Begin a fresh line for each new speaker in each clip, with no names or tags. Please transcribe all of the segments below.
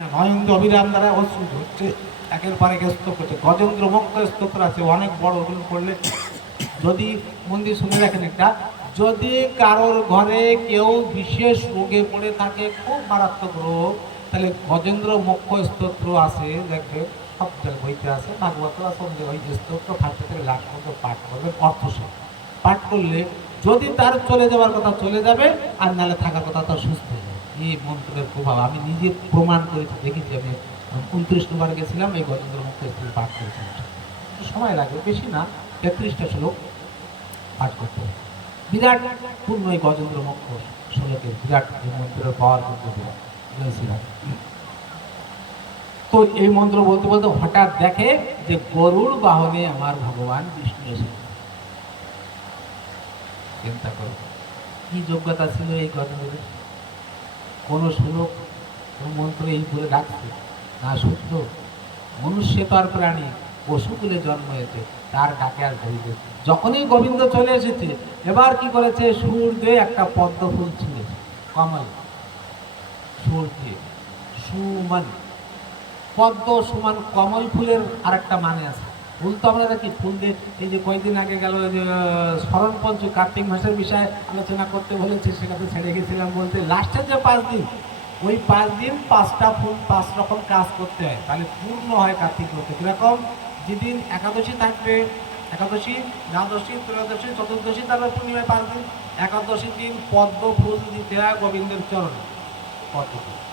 নয়ন্দ্র অভিরাম দ্বারা অশ্রু হচ্ছে। একের পর এক স্তোত্র করছে গজেন্দ্র মুক্ত স্তোত্র আছে। অনেক বড় ওগুলো পড়লে যদি মন্দির শুনে রাখেন একটা, যদি কারোর ঘরে কেউ বিশেষ রোগে পড়ে থাকে, খুব মারাত্মক রোগ, তাহলে গজেন্দ্র মুখ্য স্তোত্র আছে। দেখবে সব বইতে আছে, ভাগবত আছে ওই যে স্তোত্র ফার্স্ট থেকে লাস্ট পর্যন্ত পাঠ করবেন অর্থ সহ পাঠ করলে যদি তার চলে যাওয়ার কথা চলে যাবে, আর নাহলে থাকার কথা তার সুস্থ যাবে। এই মন্ত্রের প্রভাব। আমি নিজে প্রমাণ করেছি দেখেছি, আমি উনত্রিশ নম্বর গেছিলাম, এই গজেন্দ্র মুক্ত স্তোত্র পাঠ করেছিলাম সময় লাগবে, বেশি না, তেত্রিশটা শ্লোক পাঠ করতে হবে। বিরাট পূর্ণ এই গজেন্দ্র মুখ্য শ্লোকের বিরাট এই মন্ত্রের পাওয়ার কিন্তু বিরাট তো এই মন্ত্র বলতে বলতে হঠাৎ দেখে যে গরুর বাহনে আমার ভগবান বিষ্ণু এসে চিন্তা করো, কি যোগ্যতা ছিল এই গজেন্দ্রের কোন শ্লোক মন্ত্র এই বলে রাখছে না সত্য? মনুষ্য তো আর প্রাণী পশুকুলে জন্ম হয়েছে, তার ডাকে আর ধরিবে যখনই গোবিন্দ চলে এসেছে, এবার কি করেছে? সুর দিয়ে একটা পদ্ম ফুল ছিঁড়েছে কমল। সুর দিয়ে। সুমন। পদ্ম, সুমন, কমল ফুলের আরেকটা মানে আছে। ফুল তো আমরা দেখি ফুল দিয়ে এই যে কয়েকদিন আগে গেল যে স্মরণ পঞ্চ কার্তিক মাসের বিষয়ে আলোচনা করতে বলেছি, সেটাতে ছেড়ে গেছিলাম বলতে, লাস্টের যে পাঁচ দিন, ওই পাঁচ দিন পাঁচটা ফুল, পাঁচ রকম কাজ করতে হয়, তাহলে পূর্ণ হয় কার্তিক ব্রত কীরকম? যেদিন একাদশী থাকবে, একাদশী, দ্বাদশী, ত্রয়োদশী, চতুর্দশী, তারপর পূর্ণিমায় পাঁচ দিন একাদশী দিন পদ্ম ফুল দিতে হয় গোবিন্দের চরণে। পদ্ম ফুল।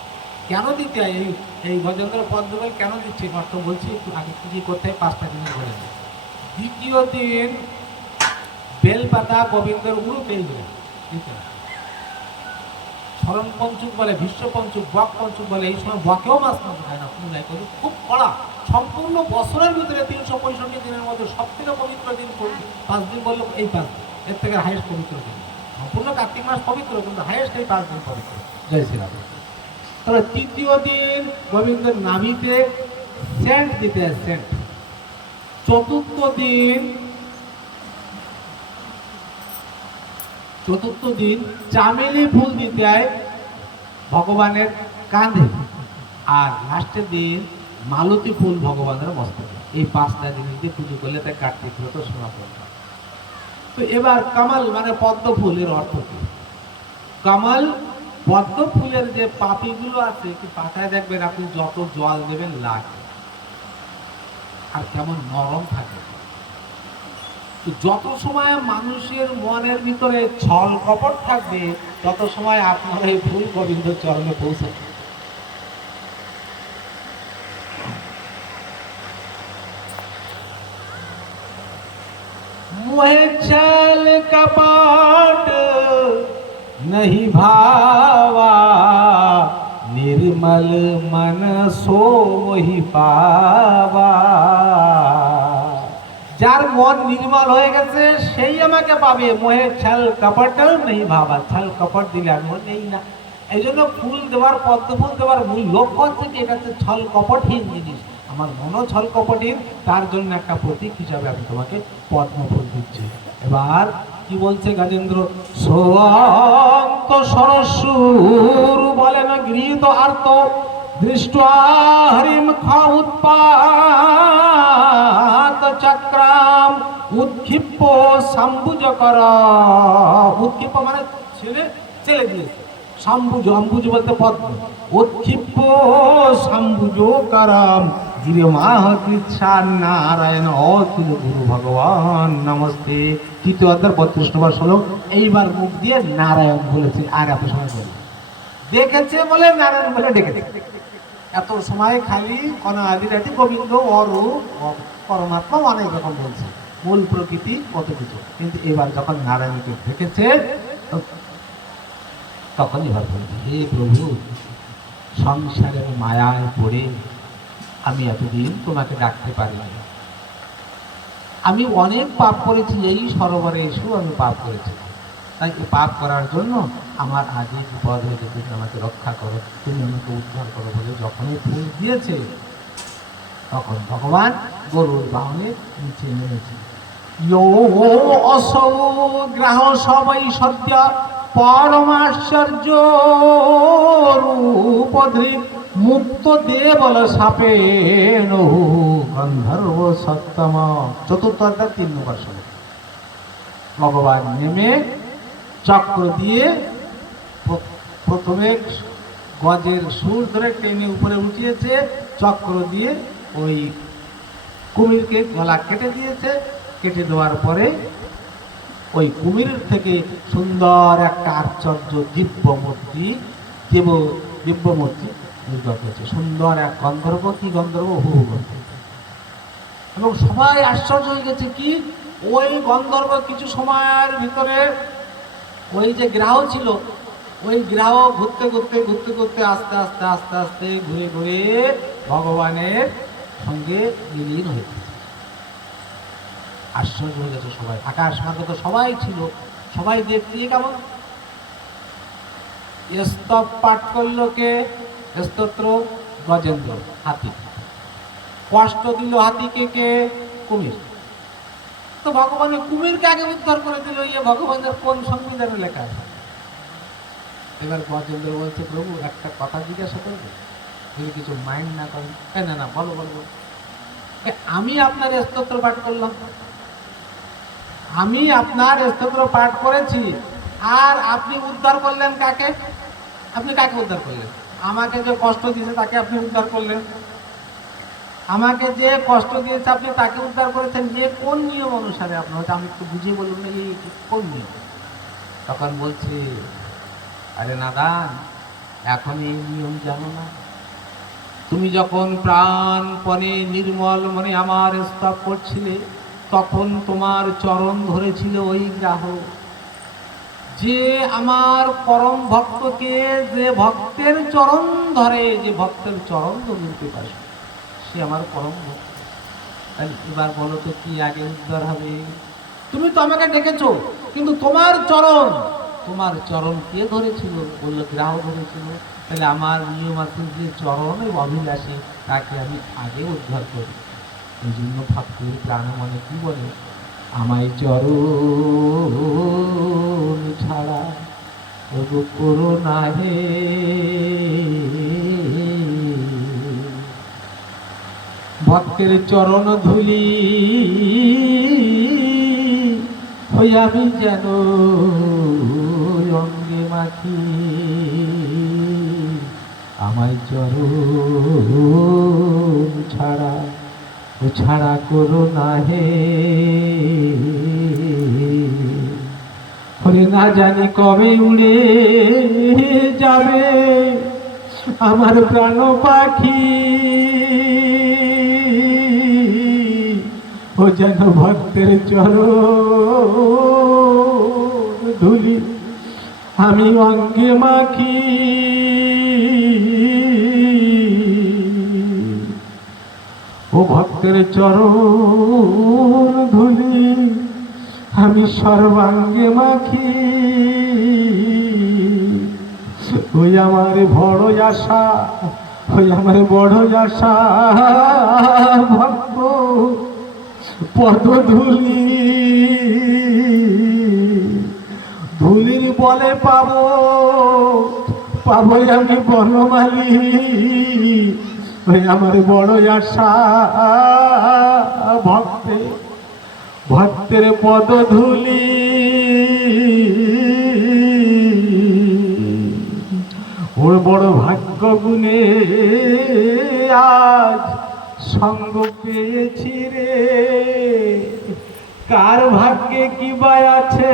কেন দিতে হয়? এই এই গজেন্দ্র পদ্মবেল কেন দিচ্ছে? কষ্ট বলছি, একটু আগে কি করতে হয়, পাঁচটা দিনে বলে দ্বিতীয় দিন বেলপাতা, গোবিন্দের উড়ুতে দিতে হয় স্মরণ পঞ্চুক বলে ভীষ্ম পঞ্চুক বক পঞ্চুক বলে, এই সময় বকেও মাছ মাংস খায় না পূজায় করে। খুব কড়া। সম্পূর্ণ বছরের ভিতরে তিনশো পঁয়ষট্টি দিনের মধ্যে সব থেকে পবিত্র দিন পাঁচ দিন বলল, এই পাঁচ দিন। এর থেকে হাইয়েস্ট পবিত্র দিন। সম্পূর্ণ কার্তিক মাস পবিত্র, কিন্তু হাইয়েস্ট এই পাঁচ দিন পবিত্র। জয় শ্রীরাম। তবে তৃতীয় দিন গোবিন্দের নাভিতে সেন্ট দিতে সেন্ট চতুর্থ দিন চতুর্থ দিন চামেলি ফুল দিতে হয় ভগবানের কাঁধে। আর লাস্টের দিন মালতী ফুল ভগবানের মস্তকে এই পাঁচটা জিনিস দিয়ে পুজো করলে তাই কার্তিক ব্রত সমাপন তো এবার কামাল মানে পদ্ম ফুলের অর্থ কি? কামাল পদ্ম ফুলের যে পাপিগুলো আছে কি পাতায় দেখবেন আপনি যত জল দেবেন লাগে। আর কেমন নরম থাকে। যত সময় মানুষের মনের ভিতরে ছল কপট থাকবে, তত সময় আপনার এই ফুল গোবিন্দ চরণে পৌঁছাবে। মোহে চাল কপাট नहीं भावा निर्मल मन सो वही পাওয়া যার মন নির্মল হয়ে গেছে সেই আমাকে পাবে মোহে ছাল কপটাও নেই ভাবা ছাল কপট দিলে আমি বলি, নেই না এই জন্য ফুল দেওয়ার পদ্ম ফুল দেওয়ার মূল লক্ষ্য হচ্ছে কি এটা হচ্ছে ছল কপটহীন জিনিস আমার মনও ছল কপটহীন তার জন্য একটা প্রতীক হিসাবে আমি তোমাকে পদ্ম ফুল দিচ্ছি এবার কি বলছে গাজেন্দ্র? সোয়ন্ত সরসুর না, গৃহীত আর্ত, দৃষ্ট হরিম খা উৎপাত চক্রাম, উৎক্ষিপ্ত সাম্বুজ কর। উৎক্ষিপ্প মানে ছেলে ছেলে দিয়েছে। সাম্বুজ, অম্বুজ বলতে পদ্ম। উৎক্ষিপ্প সাম্বুজ করম। নারায়ণ অতুল গুরু ভগবান। নমস্তে। তৃতীয় অধ্যায়, বত্রিশ নম্বর শ্লোক। এইবার মুখ দিয়ে নারায়ণ বলেছে। আর এত সময় বলে। দেখেছে বলে, নারায়ণ বলে ডেকেছে। এত সময় খালি অনাদিরাটি গোবিন্দ, অরূপ অ- পরমাত্মা অনেক রকম বলছে। মূল প্রকৃতি কত কিছু কিন্তু এবার যখন নারায়ণকে দেখেছে তখন এবার বলছে, হে প্রভু, সংসারের মায়ায় পড়ে আমি এতদিন তোমাকে ডাকতে পারিনি। আমি অনেক পাপ করেছি, এই সরোবরে এসেও আমি পাপ করেছি। তাই এই পাপ করার জন্য আমার আগে বিপদ হয়েছে তুমি আমাকে রক্ষা করো, তুমি আমাকে উদ্ধার করো বলে যখনই ফুল দিয়েছে, তখন ভগবান গরুর বাহনে নিচে নেমেছে। গ্রাহ সবাই সদ্য পরমাশ্চর্য রূপধৃক মুক্ত দে বল সাপে নহু গন্ধর্ব সত্তম চতুর্থ অধ্যায়, তিন নম্বর। ভগবান নেমে চক্র দিয়ে প্রথমে গজের সুর ধরে টেনে উপরে উঠিয়েছে, চক্র দিয়ে ওই কুমিরকে গলা কেটে দিয়েছে কেটে দেওয়ার পরে ওই কুমিরের থেকে সুন্দর একটা আশ্চর্য দিব্যমূর্তি, দেব দিব্য মূর্তি নির্গত হয়েছে সুন্দর এক গন্ধর্ব, কি গন্ধর্ব? হু হু। এবং সবাই আশ্চর্য হয়ে গেছে, কি? ওই গন্ধর্ব কিছু সময়ের ভিতরে ওই যে গ্রাহ ছিল, ওই গ্রাহ ঘুরতে ঘুরতে ঘুরতে ঘুরতে আস্তে আস্তে আস্তে আস্তে ঘুরে ঘুরে ভগবানের সঙ্গে বিলীন হয়েছে আশ্চর্য হয়ে গেছে সবাই। আকাশ মার্গ তো সবাই ছিল। সবাই দেখতে এ কেমন পাঠ করল কে? স্তোত্র গজেন্দ্র হাতি। কষ্ট দিল হাতিকে কে? কুমির। তো ভগবানের কুমিরকে আগে উদ্ধার করে দিল ইয়ে ভগবানের কোন সংবিধানে লেখা আছে? এবার গজেন্দ্র বলছে প্রভু একটা কথা জিজ্ঞাসা করবে? যদি কিছু মাইন্ড না করেন এ, না বলো বলো বলো। আমি আপনার স্তোত্র পাঠ করলাম। আমি আপনার স্তোত্র পাঠ করেছি আর আপনি উদ্ধার করলেন কাকে? আপনি কাকে উদ্ধার করলেন? আমাকে যে কষ্ট দিয়েছে তাকে আপনি উদ্ধার করলেন। আমাকে যে কষ্ট দিয়েছে আপনি তাকে উদ্ধার করেছেন, যে কোন নিয়ম অনুসারে আপনার আমি একটু বুঝিয়ে বলুন এই কোন নিয়ম? তখন বলছে, আরে নাদান, এখন এই নিয়ম জানো না। তুমি যখন প্রাণপণে নির্মল মনে আমার স্তব করছিলে, তখন তোমার চরণ ধরেছিল ওই গ্রাহক যে আমার পরম ভক্তকে যে ভক্তের চরণ ধরে, যে ভক্তের চরণ ধরতে পারে সে আমার পরম ভক্ত। এবার বলো তো কি আগে উদ্ধার হবে? তুমি তো আমাকে ডেকেছো, কিন্তু তোমার চরণ তোমার চরণ কে ধরেছিল? বলল গ্রাহ ধরেছিল। তাহলে আমার নিয়ম আছে যে চরণ অভিলাষী তাকে আমি আগে উদ্ধার করি। এই জন্য ভক্তের প্রাণ মানে কি বলে? আমায় চরণ ছাড়া ওগো করো না হে ভক্তের চরণ ধুলি হই আমি যেন অঙ্গে মাখি। আমায় চরণ ছাড়া ছাড়া করো না হে হরে না জানি কবে উড়ে যাবে আমার প্রাণ পাখি। ও যেন ভক্তের চরণ ধুলি, আমি অঙ্গে মাখি। ও ভক্তের চরণ ধুলি আমি সর্বাঙ্গে মাখি। ওই আমার বড় আশা, ওই আমার বড় আশা, ভক্ত পদ ধুলি ধুলির বলে পাবো পাবো আমি বনমালী। ওই আমার বড় আশা ভক্তে ভক্তের পদ ধুলি ওর বড় ভাগ্য গুণে আজ সঙ্গ পেয়েছি রে। কার ভাগ্যে কি বা আছে,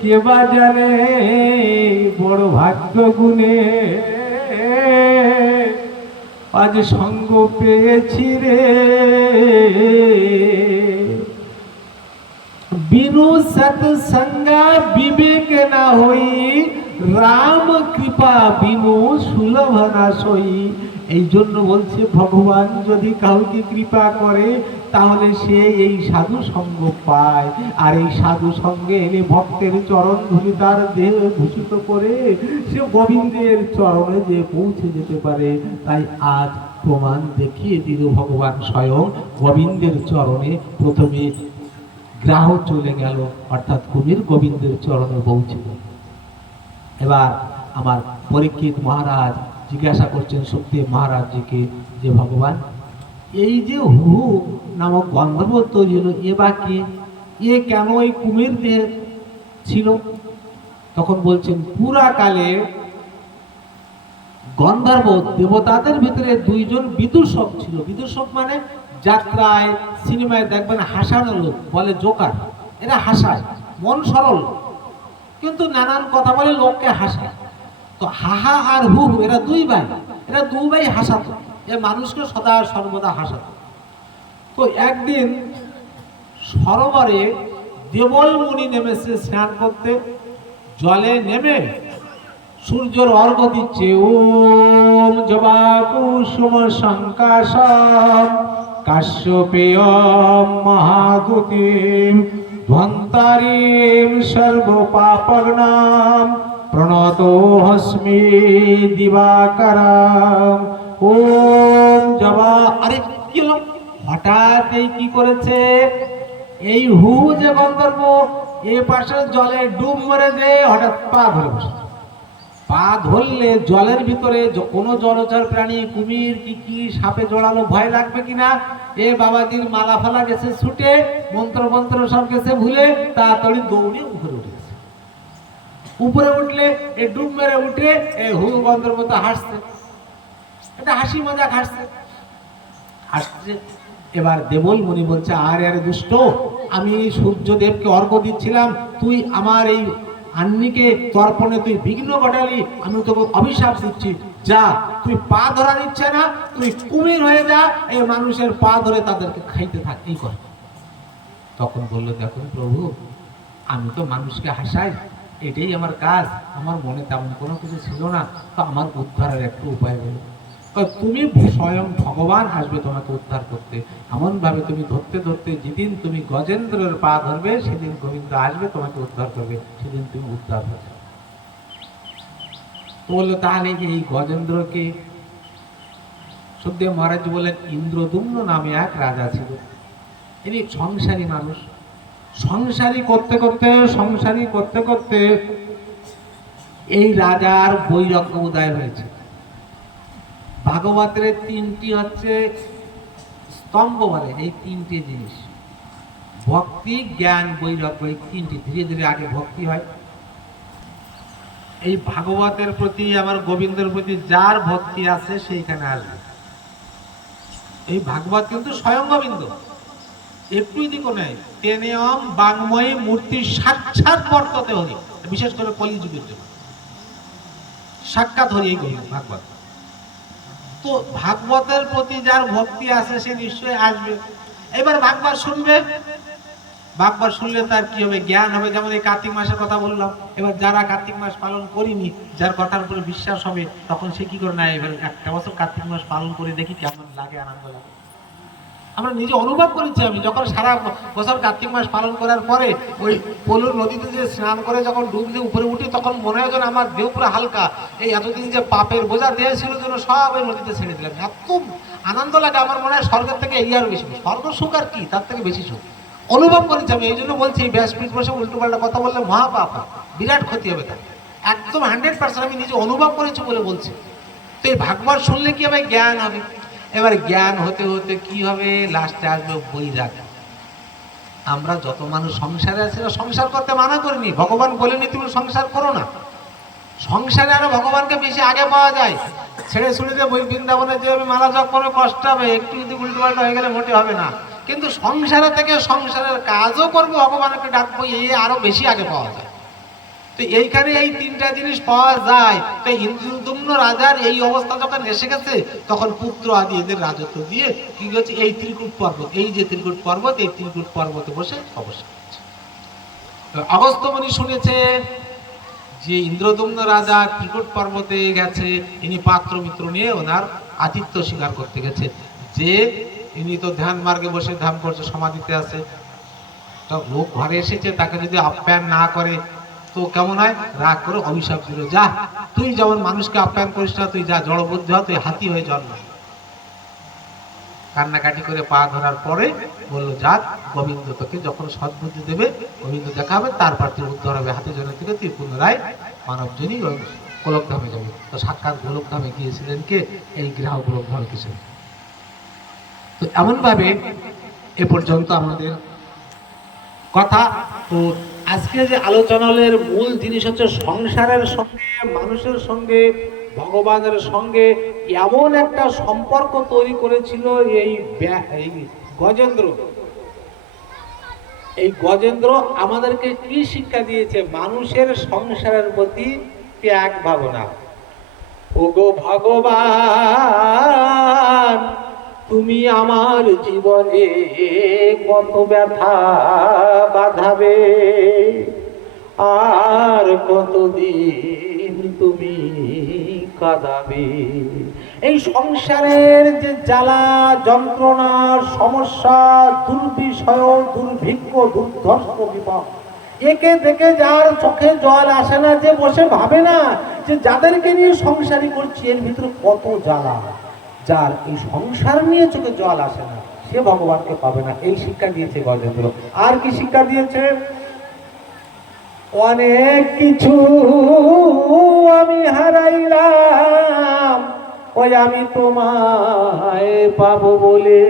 কে বা জানে? বড় ভাগ্য গুণে আজ সঙ্গ পেয়েছি রে। বিনু সৎসঙ্গা বিবেক না হই, রাম কৃপা বিনু সুলভ না সই। এই জন্য বলছে, ভগবান যদি কাউকে কৃপা করে, তাহলে সে এই সাধু সঙ্গ পায়। আর এই সাধু সঙ্গে এলে ভক্তের চরণ ধরে তার দেহ দূষিত করে, সে গোবিন্দের চরণে যে পৌঁছে যেতে পারে। তাই আজ প্রমাণ দেখিয়ে দিল ভগবান স্বয়ং গোবিন্দের চরণে। প্রথমে গ্রাহ চলে গেল, অর্থাৎ কুমির গোবিন্দের চরণে পৌঁছে। এবার আমার পরীক্ষিত মহারাজ জিজ্ঞাসা করছেন সুখদেব মহারাজজিকে যে ভগবান? এই যে হু নামক গন্ধর্ব তৈরি হলো, এ বা কে? এ কেন এই কুমির দেহে ছিল? তখন বলছেন, পুরাকালে গন্ধর্ব দেবতাদের ভিতরে দুইজন বিদূষক ছিল। বিদূষক মানে যাত্রায়, সিনেমায় দেখবেন হাসানো লোক, বলে জোকার। এরা হাসায়, মন সরল কিন্তু নানান কথা বলে লোককে হাসায়। তো হাহা আর হু হু, এরা দুই ভাই। এরা দুই ভাই হাসাতো। এ মানুষকে সদা সর্বদা হাসাতো। তো একদিন সরোবরে দেবল মুনি নেমেছে স্নান করতে। জলে নেমে সূর্যের অর্ঘ দিচ্ছে, ওম জবা কুসুম সংকাশম কাশ্যপেয়ম মহাগুতিম ধ্বন্তারিম সর্ব পাপগ্নাম প্রণত হস্মি দিবাকরম। ওম জবা। আরে, কি হলো? হঠাৎ এই কি করেছে? এই হু যে গন্ধর্ব এ পাশে জলে ডুব মেরে যে হঠাৎ পা ধরে বসেছে পা ধরলে জলের ভিতরে কোনো জলচর প্রাণী, কুমির কি কি সাপে জড়ালো ভয় লাগবে কিনা এ বাবাজির মালা ফালা গেছে, ছুটে মন্ত্র মন্ত্র সব গেছে ভুলে, তাড়াতাড়ি দৌড়ে উপরে উপরে উঠলে, এ ডুব মেরে উঠে, এ হু গন্ধের মতো হাসছে। এটা হাসি মজা হাসছে। হাসছে। এবার দেবল মুনি বলছে, আরে আরে দুষ্ট, আমি সূর্যদেবকে অর্ঘ দিচ্ছিলাম। তুই আমার এই আন্নিকে তর্পণে তুই বিঘ্ন ঘটালি। আমি তোকে অভিশাপ দিচ্ছি। যা, তুই পা ধরা দিচ্ছে না, তুই কুমির হয়ে যা, এই মানুষের পা ধরে তাদেরকে খাইতে থাক, এই কর। তখন বলল, দেখুন প্রভু, আমি তো মানুষকে হাসাই। এটাই আমার কাজ। আমার মনে তেমন কোনো কিছু ছিল না। তো আমার উদ্ধারের একটু উপায় হলো। তুমি স্বয়ং ভগবান আসবে তোমাকে উদ্ধার করতে। এমন ভাবে তুমি ধরতে ধরতে যেদিন তুমি গজেন্দ্রের পা ধরবে, সেদিন গোবিন্দ আসবে তোমাকে উদ্ধার করবে। সেদিন তুমি উদ্ধার হবে বলল, তাহলে এই গজেন্দ্রকে? সুখদেব মহারাজ বলেন ইন্দ্রদুম্ন নামে এক রাজা ছিল। ইনি সংসারী মানুষ। সংসারী করতে করতে, সংসারী করতে করতে এই রাজার বৈরজ্ঞ উদয় হয়েছে। ভাগবতের তিনটি হচ্ছে স্তম্ভ বলে, এই তিনটি জিনিস। ভক্তি, জ্ঞান বৈরাগ্য এই তিনটি। ধীরে ধীরে আগে ভক্তি হয়। এই ভাগবতের প্রতি, আমার গোবিন্দের প্রতি যার ভক্তি আছে সেইখানে আসবে। এই ভাগবত কিন্তু স্বয়ং গোবিন্দ। একটু দিকও নেই তেনেয়ম বাংময়ী মূর্তি সাক্ষাৎ বর্ততে হরি। বিশেষ করে কলিযুগের জন্য। সাক্ষাৎ হরি এই ভাগবত। তো ভাগবতের প্রতি যার ভক্তি আছে, সে নিশ্চয়ই আসবে। এবার ভাগবত শুনবে। ভাগবত শুনলে তার কি হবে? জ্ঞান হবে। যেমন এই কার্তিক মাসের কথা বললাম। এবার যারা কার্তিক মাস পালন করিনি, যার কথার উপরে বিশ্বাস হবে, তখন সে কি করে না এবার একটা বছর কার্তিক মাস পালন করে দেখি কেমন লাগে, আনন্দ লাগে। আমরা নিজে অনুভব করেছি আমি, যখন সারা বছর কার্তিক মাস পালন করার পরে ওই পলুর নদীতে যে স্নান করে যখন ডুব দিয়ে উপরে উঠি, তখন মনে হয় যেন আমার দেহ পুরো হালকা। এই এতদিন যে পাপের বোঝা দেহ ছিল যেন সব ওই নদীতে ছেড়ে দিলাম। এত আনন্দ লাগে আমার মনে হয় স্বর্গের থেকে এই আরও বেশি। স্বর্গ সুখ আর কি? তার থেকে বেশি সুখ। অনুভব করেছি আমি, এই জন্য বলছি, এই ব্যাসপীঠ বসে উল্টো পাল্টা কথা বললে মহাপাপ বিরাট ক্ষতি হবে তার। একদম হান্ড্রেড পার্সেন্ট আমি নিজে অনুভব করেছি বলে বলছি। তো এই ভাগবত শুনলে কি হবে জ্ঞান হবে? এবার জ্ঞান হতে হতে কি হবে? লাস্টে আসবে বৈরাগ। আমরা যত মানুষ সংসারে আছি সংসার করতে মানা করিনি। ভগবান বলেনি, তুমি সংসার করো না। সংসারে আরও ভগবানকে বেশি আগে পাওয়া যায়। ছেড়ে ছুড়ে যে বই বৃন্দাবনে যে মালা জপ করে কষ্ট হবে, একটু যদি উল্টো পাল্টা হয়ে গেলে মোটে হবে না। কিন্তু সংসারে থেকে সংসারের কাজও করব, ভগবানকে ডাকবো এই আরও বেশি আগে পাওয়া যায়। তো এইখানে এই তিনটা জিনিস পাওয়া যায়। তো ইন্দ্রদুম্ন রাজার এই অবস্থা যখন এসে গেছে, তখন পুত্র আদি এদের রাজত্ব দিয়ে কি হচ্ছে এই ত্রিকুট পর্বত, এই যে ত্রিকুট পর্বত, এই ত্রিকুট পর্বতে বসে তো অগস্ত্যমণি শুনেছে যে ইন্দ্রদুম্ন রাজা ত্রিকুট পর্বতে গেছে, ইনি পাত্র মিত্র নিয়ে ওনার আতিথ্য স্বীকার করতে গেছে। যে ইনি তো ধ্যান মার্গে বসে ধ্যান করছে, সমাধিতে আছে। তা লোক ঘরে এসেছে, তাকে যদি আপ্যায়ন না করে তো কেমন হয়? রাগ করে অভিশাপ দিল। যা, তুই যেমন মানুষকে আপ্যায়ন করিস না, তুই যা জড়বুদ্ধি তুই হাতি হয়ে জন্ম। কান্নাকাটি করে পা ধরার পরে বলল যাক গোবিন্দ তোকে যখন সদ্বুদ্ধি দেবে, গোবিন্দ দেখাবে, তারপর তুই উদ্ধার হবে। হাতি জনের থেকে তুই পুনরায় মানব জনই গোলকধামে যাবে। তো সাক্ষাৎ গোলকধামে গিয়েছিলেন কে? এই গ্রাহ গোলকধামে কৃষ্ণ তো এমনভাবে এ পর্যন্ত আমাদের কথা তো আজকে যে আলোচনালের মূল জিনিস হচ্ছে সংসারের সঙ্গে, মানুষের সঙ্গে, ভগবানের সঙ্গে এমন একটা সম্পর্ক তৈরি করেছিল এই গজেন্দ্র। এই গজেন্দ্র আমাদেরকে কি শিক্ষা দিয়েছে? মানুষের সংসারের প্রতি ত্যাগ ভাবনা। ওগো ভগবান তুমি আমার জীবনে কত ব্যথা বাঁধাবে? আর কতদিন তুমি কাঁদাবে? এই সংসারের যে জ্বালা, যন্ত্রণা, সমস্যা দুর্বিষয় দুর্ভিক্ষ, দুর্ধর্ষ, বিপদ, একে দেখে যার চোখে জল আসে না, যে বসে ভাবে না, যে যাদেরকে নিয়ে সংসারী করছি, এর ভিতরে কত জ্বালা। যার এই সংসার নিয়ে চোখে জল আসে না, সে ভগবানকে পাবে না। এই শিক্ষা দিয়েছে গজেন্দ্র। আর কি শিক্ষা দিয়েছে? অনেক কিছু আমি হারাইলাম, ওই আমি তোমায় পাব বলে।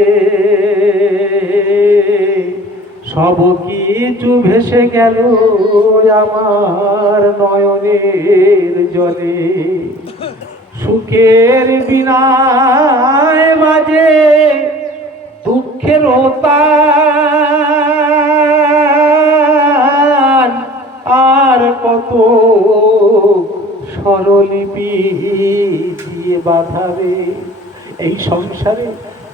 সব কিছু ভেসে গেল আমার নয়নের জলে। সুখের বিনায় বাজে দুঃখের আর কত স্বরলিপি দিয়ে বাঁধাবে এই সংসারে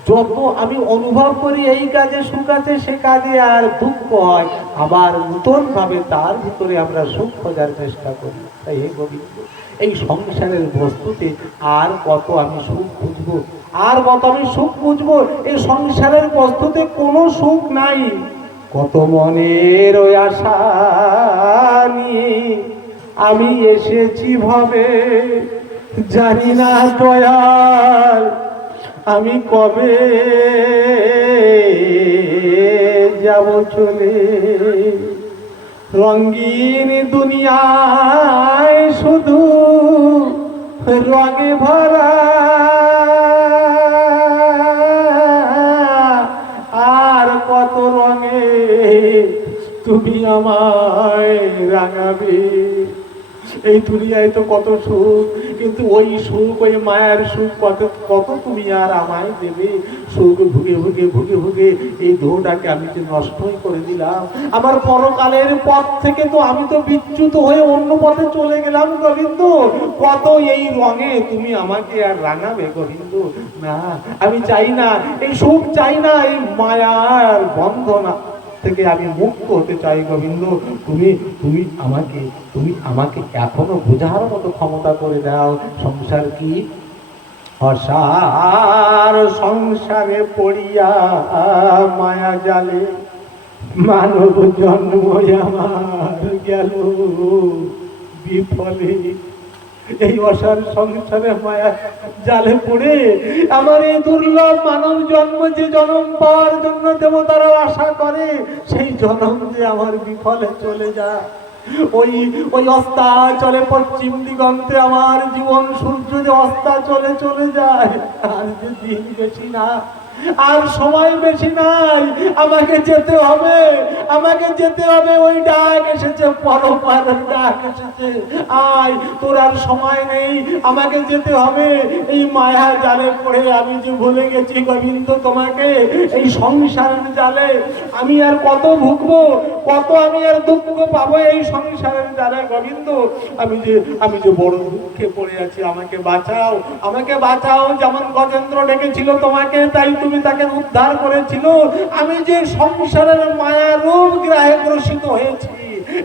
যত আমি অনুভব করি, এই কাজে, সুখ আছে, সে কাজে আর দুঃখ হয়। আবার নূতন ভাবে তার ভিতরে আমরা সুখ খোঁজার চেষ্টা করি। তাই হে গোবিন্দ, এই সংসারের বস্তুতে আর কত আমি সুখ খুঁজবো আর কত আমি সুখ খুঁজবো এই সংসারের বস্তুতে কোনো সুখ নাই। কত মনের ওই আশা নিয়ে আমি এসেছি ভাবে, জানি না দয়াল, আমি কবে যাব চলে। রঙ্গিন দুনিয়ায় শুধু রঙে ভরা। আর কত রঙে তুমি আমায় রাঙাবে। এই দুনিয়ায় তো কত সুখ কিন্তু ওই সুখ, ওই মায়ের সুখ কত কত তুমি আর আমায় দেবে? সুখ ভুগে ভুগে ভুগে ভুগে এই দেহটাকে আমি যে নষ্টই করে দিলাম। আমার পরকালের পথ থেকে তো আমি তো বিচ্যুত হয়ে অন্য পথে চলে গেলাম গোবিন্দ। কত এই রঙে তুমি আমাকে আর রাঙাবে গোবিন্দ? না, আমি চাই না, এই সুখ চাই না, এই মায়ার বন্ধনা থেকে আমি মুক্ত হতে চাই, গোবিন্দ, তুমি তুমি আমাকে তুমি আমাকে এখনও বোঝার মতো ক্ষমতা করে দাও। সংসার কি? অসার সংসারে পড়িয়া মায়া জালে, মানব জন্ম আমার গেল। বিফলে এই অসার সংসারে মায়া জালে পড়ে আমার এই দুর্লভ মানব জন্ম যে জন্ম পাওয়ার জন্য দেবতারা আশা করে, সেই জন্ম যে আমার বিফলে চলে যায়। ওই ওই অস্তা চলে পশ্চিম দিগন্তে আমার জীবন সূর্য যে অস্তা চলে চলে যায়, আর যে দিন বেশি না। আর সময় বেশি নাই। আমাকে যেতে হবে। আমাকে যেতে হবে। ওই ডাক এসেছে, পরপার ডাক এসেছে। আয়, তোর আর সময় নেই। আমাকে যেতে হবে। এই মায়া জালে পড়ে আমি যে ভুলে গেছি গোবিন্দ তোমাকে, এই সংসারের জালে। আমি আর কত ভুগবো? কত আমি আর দুঃখ পাবো এই সংসারের জালে? গোবিন্দ আমি যে আমি যে বড় দুঃখে পড়ে আছি। আমাকে বাঁচাও। আমাকে বাঁচাও। যেমন গজেন্দ্র ডেকেছিল তোমাকে, তাই তুমি তাকে উদ্ধার করেছিল। আমি যে সংসারের মায়া রূপ গ্রাহে গ্রসিত হয়েছি,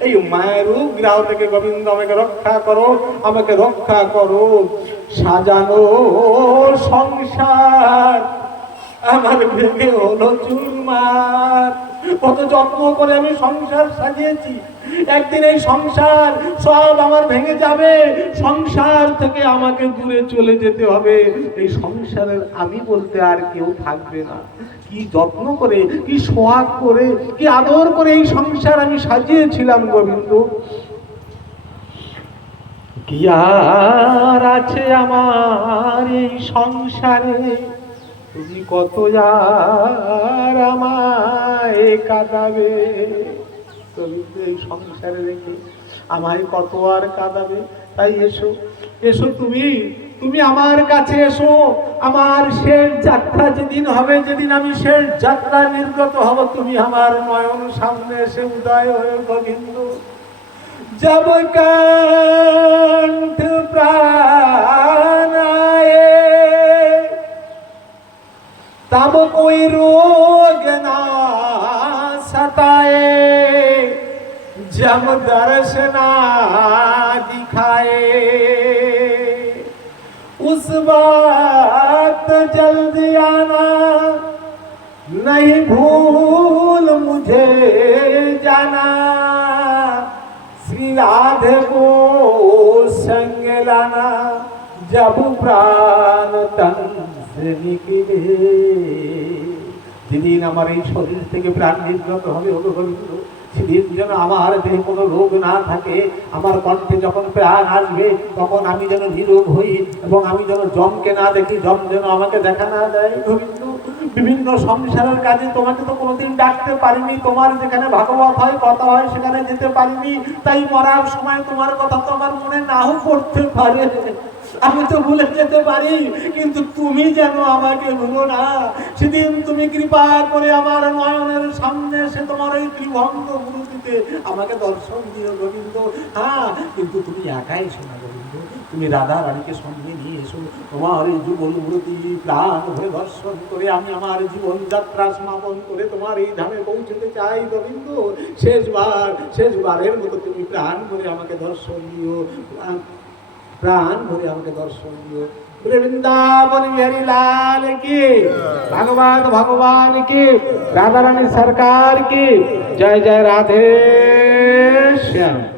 এই মায়ের রূপ গ্রাহ থেকে গোবিন্দ, আমাকে রক্ষা করো, আমাকে রক্ষা করো। সাজানো সংসার, আমার ভেঙে হলো চুরমার। কত যত্ন করে আমি সংসার সাজিয়েছি। একদিন এই সংসার সব আমার ভেঙে যাবে। সংসার থেকে আমাকে দূরে চলে যেতে হবে। এই সংসারের আমি বলতে আর কেউ থাকবে না। কি যত্ন করে, কি সোহাগ করে, কি আদর করে এই সংসার আমি সাজিয়েছিলাম গোবিন্দ।
কি আর আছে আমার এই সংসারে? তুমি কত যার আমায় কাঁদাবে? তুমি তো এই সংসারে রেখে আমায় কত আর কাঁদাবে? তাই এসো এসো তুমি তুমি আমার কাছে এসো। আমার শেষ যাত্রা যেদিন হবে, যেদিন আমি শেষ যাত্রা নির্গত হব, তুমি আমার নয়ন সামনে এসে উদয় হয়ে গোবিন্দ যাব কান্ত প্রায় तब कोई रोग ना सताए जब दर्शना दिखाए उस बात जल्दी आना नहीं भूल मुझे जाना श्री राधे को संग लाना जब प्राण तन से निकले যেদিন আমার এই শরীর থেকে প্রাণ নির্গত হবে গোবিন্দ সেদিন যেন আমার দেহে কোনো রোগ না থাকে, আমার কণ্ঠে যখন প্রাণ আসবে, তখন আমি যেন নিরোগ হই এবং আমি যেন জমকে না দেখি, জম যেন আমাকে দেখা না দেয়। গোবিন্দ, বিভিন্ন সংসারের কাজে তোমাকে তো কোনোদিন ডাকতে পারিনি। তোমার যেখানে ভাগবত হয়, কথা হয়, সেখানে যেতে পারিনি। তাই মরার সময় তোমার কথা তো আমার মনে নাও করতে পারে। আমি তো ভুলে যেতে পারি, কিন্তু তুমি যেন আমাকে ভুলো না। সেদিন তুমি কৃপা করে আমার নয়নের সামনে সে তোমার ওই ত্রিভঙ্গ মূর্তিতে আমাকে দর্শন দিও গোবিন্দ। হ্যাঁ কিন্তু তুমি একাই এসো না গোবিন্দ। তুমি রাধা রানীকে সঙ্গে নিয়ে এসো। তোমার এই যুগল মূর্তি প্রাণ ভরে দর্শন করে আমি আমার জীবন যাত্রা সমাপন করে তোমার এই ধামে পৌঁছতে চাই গোবিন্দ। শেষবার, শেষবারের মতো তুমি প্রাণ করে আমাকে দর্শন দিও। প্রাণ- ভরে আমাকে দর্শন দিও। বৃন্দাবন বিহারী লাল কি ভগবান ভগবান কি রাধারানী সরকার কি জয় জয় রাধে শ্যাম।